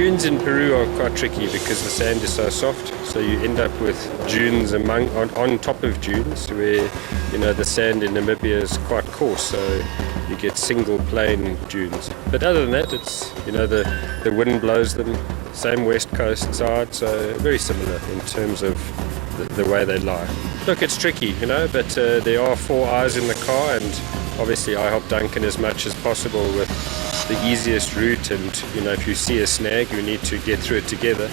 dunes in Peru are quite tricky because the sand is so soft, so you end up with dunes on top of dunes where, you know, the sand in Namibia is quite coarse, so you get single plane dunes. But other than that, it's, you know, the wind blows them, same west coast side, so very similar in terms of the way they lie. Look, it's tricky, you know, but there are 4 eyes in the car, and obviously I help Duncan as much as possible with the easiest route, and, you know, if you see a snag, you need to get through it together.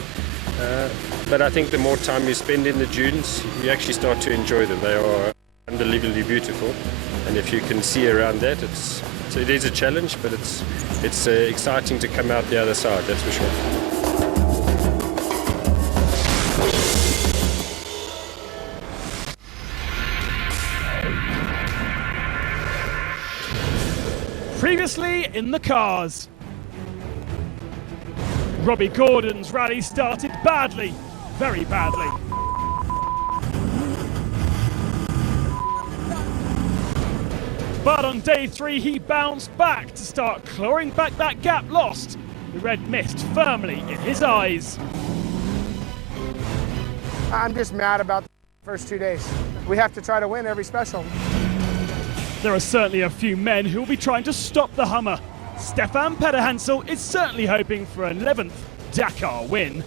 But I think the more time you spend in the dunes, you actually start to enjoy them. They are unbelievably beautiful, and if you can see around that, it is a challenge, but it's exciting to come out the other side, that's for sure. Previously in the cars. Robbie Gordon's rally started badly, very badly. But on day 3 he bounced back to start clawing back that gap lost, the red mist firmly in his eyes. I'm just mad about the first 2 days. We have to try to win every special. There are certainly a few men who will be trying to stop the Hummer. Stefan Pederhansel is certainly hoping for an 11th Dakar win.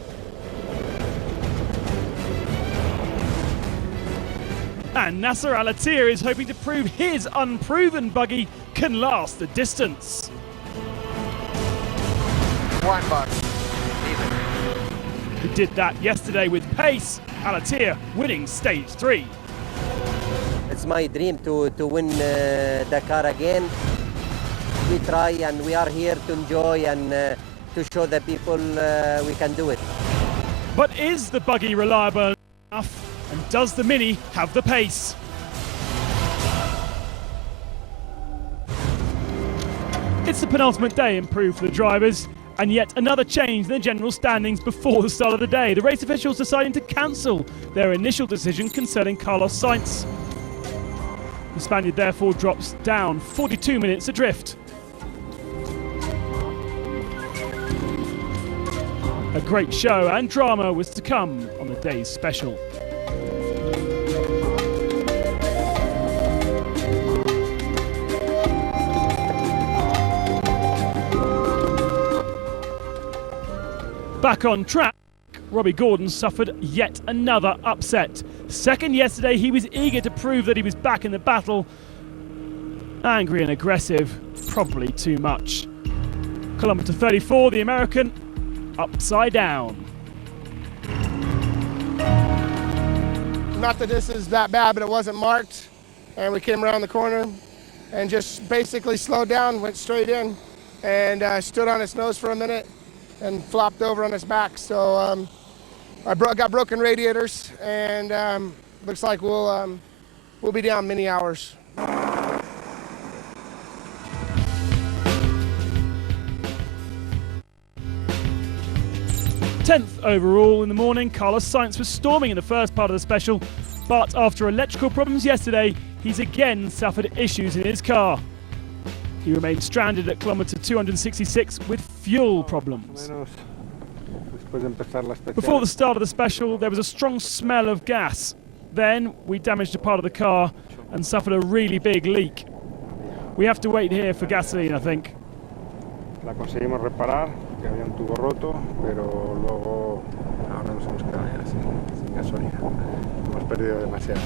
And Nasser Al-Attiyah is hoping to prove his unproven buggy can last the distance. 1 buck. He did that yesterday with pace, Al-Attiyah winning stage 3. It's my dream to win Dakar again. We try, and we are here to enjoy and to show the people we can do it. But is the buggy reliable enough? And does the Mini have the pace? It's the penultimate day in Peru for the drivers, and yet another change in the general standings before the start of the day. The race officials deciding to cancel their initial decision concerning Carlos Sainz. The Spaniard therefore drops down 42 minutes adrift. A great show and drama was to come on the day's special. Back on track, Robbie Gordon suffered yet another upset. Second yesterday, he was eager to prove that he was back in the battle. Angry and aggressive, probably too much. Kilometre 34, the American, upside down. Not that this is that bad, but it wasn't marked. And we came around the corner and just basically slowed down, went straight in, and stood on its nose for a minute and flopped over on its back. So I got broken radiators, and looks like we'll be down many hours. 10th overall in the morning. Carlos Sainz was storming in the first part of the special, but after electrical problems yesterday, he's again suffered issues in his car. He remained stranded at kilometre 266 with fuel problems. Before the start of the special, there was a strong smell of gas. Then we damaged a part of the car and suffered a really big leak. We have to wait here for gasoline, I think. La conseguimos reparar, que había un tubo roto, pero luego ahora nos hemos quedado ya sin gasolina. Hemos perdido demasiado.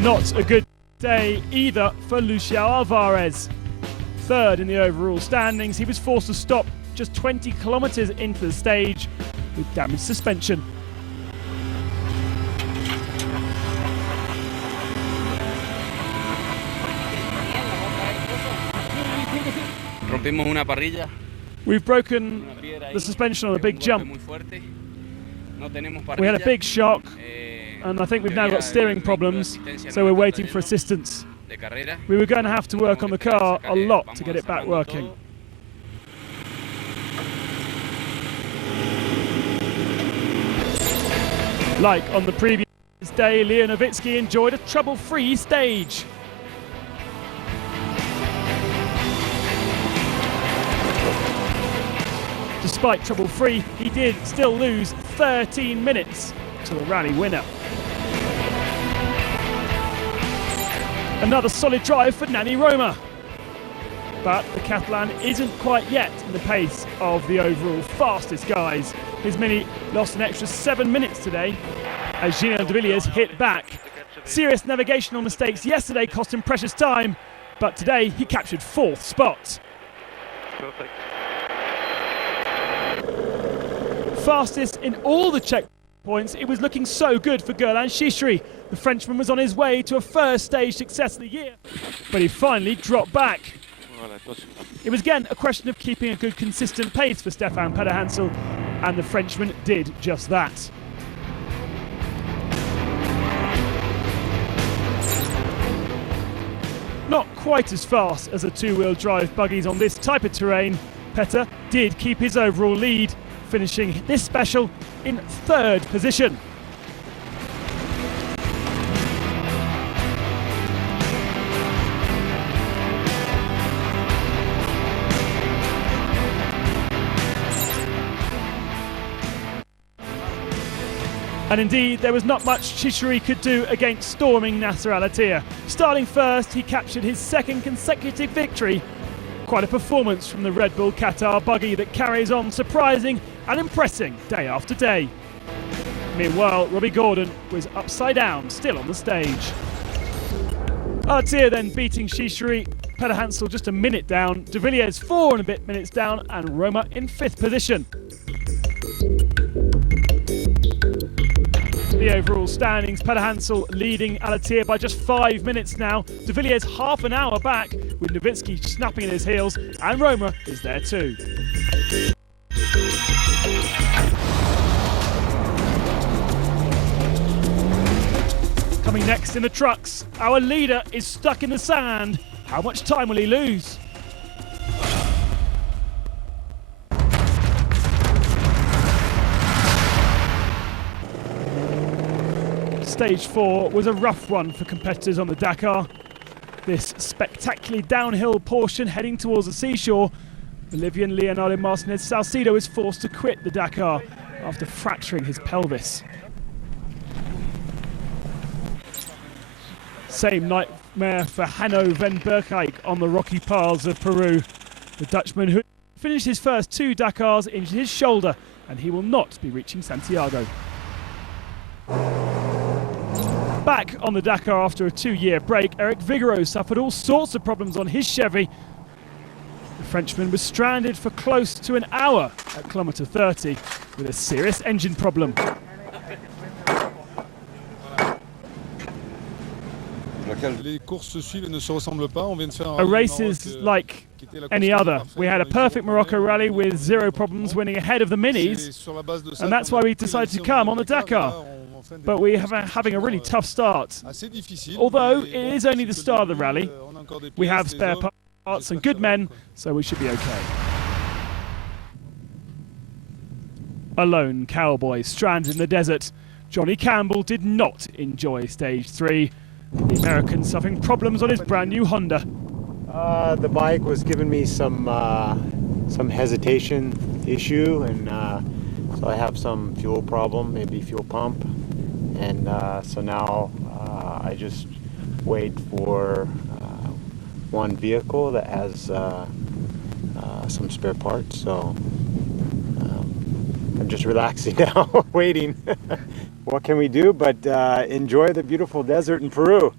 Not a good day either for Lucio Alvarez. Third in the overall standings, he was forced to stop just 20 kilometres into the stage with damaged suspension. Rompimos una parrilla. We've broken the suspension on a big jump. We had a big shock, and I think we've now got steering problems, so we're waiting for assistance. We were going to have to work on the car a lot to get it back working. Like on the previous day, Leo Novitsky enjoyed a trouble-free stage. Despite trouble-free, he did still lose 13 minutes to the rally winner. Another solid drive for Nani Roma. But the Catalan isn't quite yet in the pace of the overall fastest guys. His Mini lost an extra 7 minutes today as Gilles de Villiers hit back. Serious navigational mistakes yesterday cost him precious time, but today he captured 4th spot. Perfect. Fastest in all the checkpoints, it was looking so good for Gerland Chichery. The Frenchman was on his way to a first stage success of the year, but he finally dropped back. It was again a question of keeping a good consistent pace for Stefan Pederhansel, and the Frenchman did just that. Not quite as fast as the two-wheel drive buggies on this type of terrain, Petter did keep his overall lead, finishing this special in 3rd position. And indeed, there was not much Chichery could do against storming Nasser Al-Attiyah. Starting first, he captured his 2nd consecutive victory. Quite a performance from the Red Bull Qatar buggy that carries on surprising and impressing day after day. Meanwhile, Robbie Gordon was upside down, still on the stage. Al-Attiyah then beating Chichery, Pederhansel just a minute down, de Villiers 4 and a bit minutes down, and Roma in 5th position. The overall standings, Pederhansel leading Al-Attiyah by just 5 minutes now. De Villiers half an hour back, with Nowitzki snapping at his heels, and Roma is there too. Coming next in the trucks, our leader is stuck in the sand. How much time will he lose? Stage 4 was a rough one for competitors on the Dakar. This spectacularly downhill portion heading towards the seashore, Bolivian Leonardo Martinez Salcido is forced to quit the Dakar after fracturing his pelvis. Same nightmare for Hanno van Berkijk on the rocky paths of Peru. The Dutchman, who finished his first 2 Dakars, injured his shoulder, and he will not be reaching Santiago. Back on the Dakar after a 2-year break, Eric Vigoureux suffered all sorts of problems on his Chevy. The Frenchman was stranded for close to an hour at kilometre 30 with a serious engine problem. A race is like any other. We had a perfect Morocco rally with 0 problems, winning ahead of the Minis, and that's why we decided to come on the Dakar. But we are having a really tough start. Although it is only the start of the rally, we have spare parts and good men, so we should be okay. A lone cowboy stranded in the desert. Johnny Campbell did not enjoy stage 3. The American suffering problems on his brand new Honda. The bike was giving me some hesitation issue, and so I have some fuel problem, maybe fuel pump. And so now I just wait for one vehicle that has some spare parts. So I'm just relaxing now, waiting. What can we do but enjoy the beautiful desert in Peru?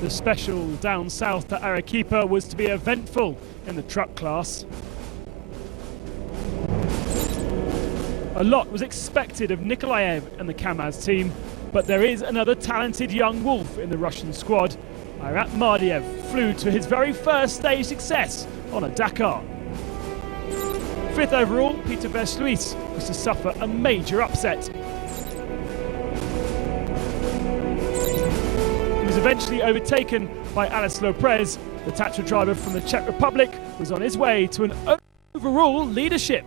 The special down south to Arequipa was to be eventful in the truck class. A lot was expected of Nikolaev and the Kamaz team, but there is another talented young wolf in the Russian squad. Ayrat Mardiev flew to his very first stage success on a Dakar. 5th overall, Peter Versluis was to suffer a major upset. He was eventually overtaken by Alice Lopez. The Tatra driver from the Czech Republic was on his way to an overall leadership.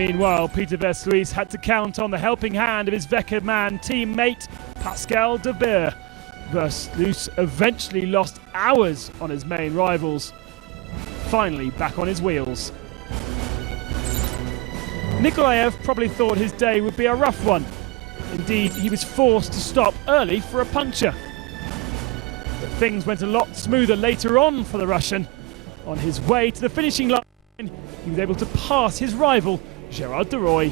Meanwhile, Peter Versluis had to count on the helping hand of his Weckerman teammate Pascal de Beer. Versluis eventually lost hours on his main rivals. Finally back on his wheels. Nikolaev probably thought his day would be a rough one. Indeed, he was forced to stop early for a puncture. But things went a lot smoother later on for the Russian. On his way to the finishing line, he was able to pass his rival, Gerard de Roy.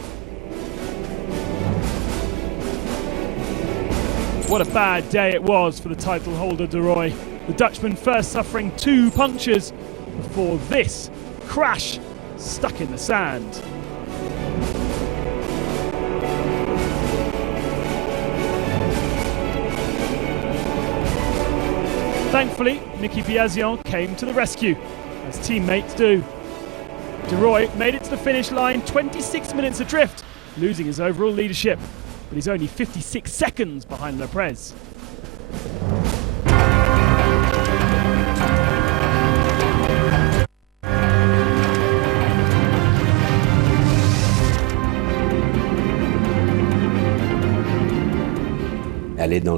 What a bad day it was for the title holder de Roy. The Dutchman first suffering 2 punctures before this crash stuck in the sand. Thankfully, Nicky Biazian came to the rescue, as teammates do. De Roy made it to the finish line 26 minutes adrift, losing his overall leadership, but he's only 56 seconds behind Leprez.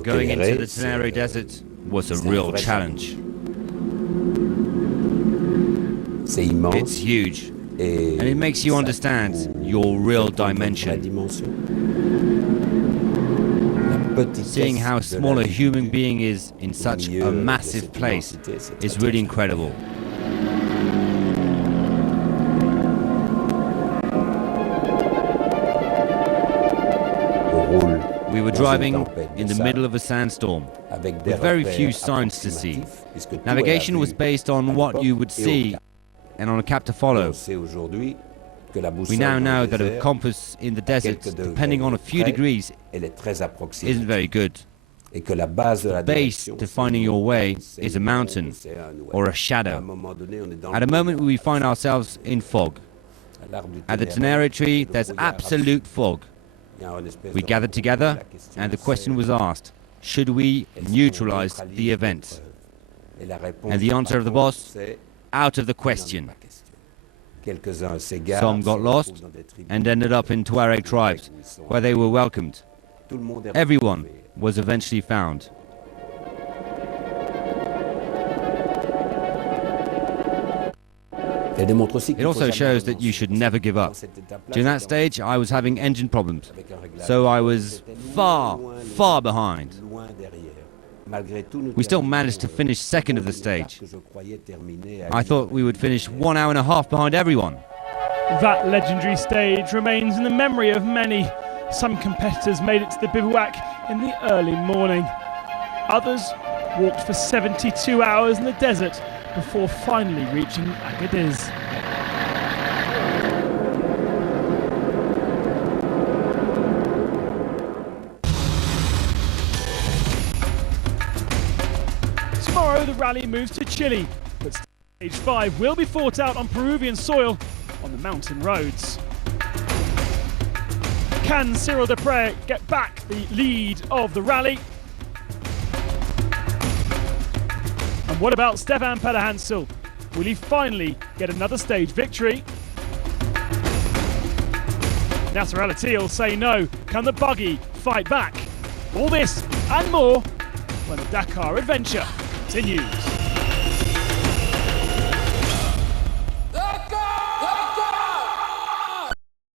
Going into the Tenerife Desert was a real challenge. It's huge, and it makes you understand your real dimension. Seeing how small a human being is in such a massive place is really incredible. We were driving in the middle of a sandstorm, with very few signs to see. Navigation was based on what you would see and on a cap to follow. We now know that a compass in the desert, depending on a few degrees, isn't very good. The base to finding your way is a mountain or a shadow. At a moment we find ourselves in fog. At the Tenerife tree, there's absolute fog. We gathered together and the question was asked, should we neutralize the event? And the answer of the boss, out of the question. Some got lost and ended up in Tuareg tribes, where they were welcomed. Everyone was eventually found. It also shows that you should never give up. During that stage, I was having engine problems, so I was far, far behind. We still managed to finish second of the stage. I thought we would finish 1 hour and a half behind everyone. That legendary stage remains in the memory of many. Some competitors made it to the bivouac in the early morning. Others walked for 72 hours in the desert before finally reaching Agadez. Tomorrow the rally moves to Chile, but stage 5 will be fought out on Peruvian soil on the mountain roads. Can Cyril Desprez get back the lead of the rally? And what about Stefan Pederhansel? Will he finally get another stage victory? Nasser Al-Attiyah will say no. Can the buggy fight back? All this and more when the Dakar adventure continues.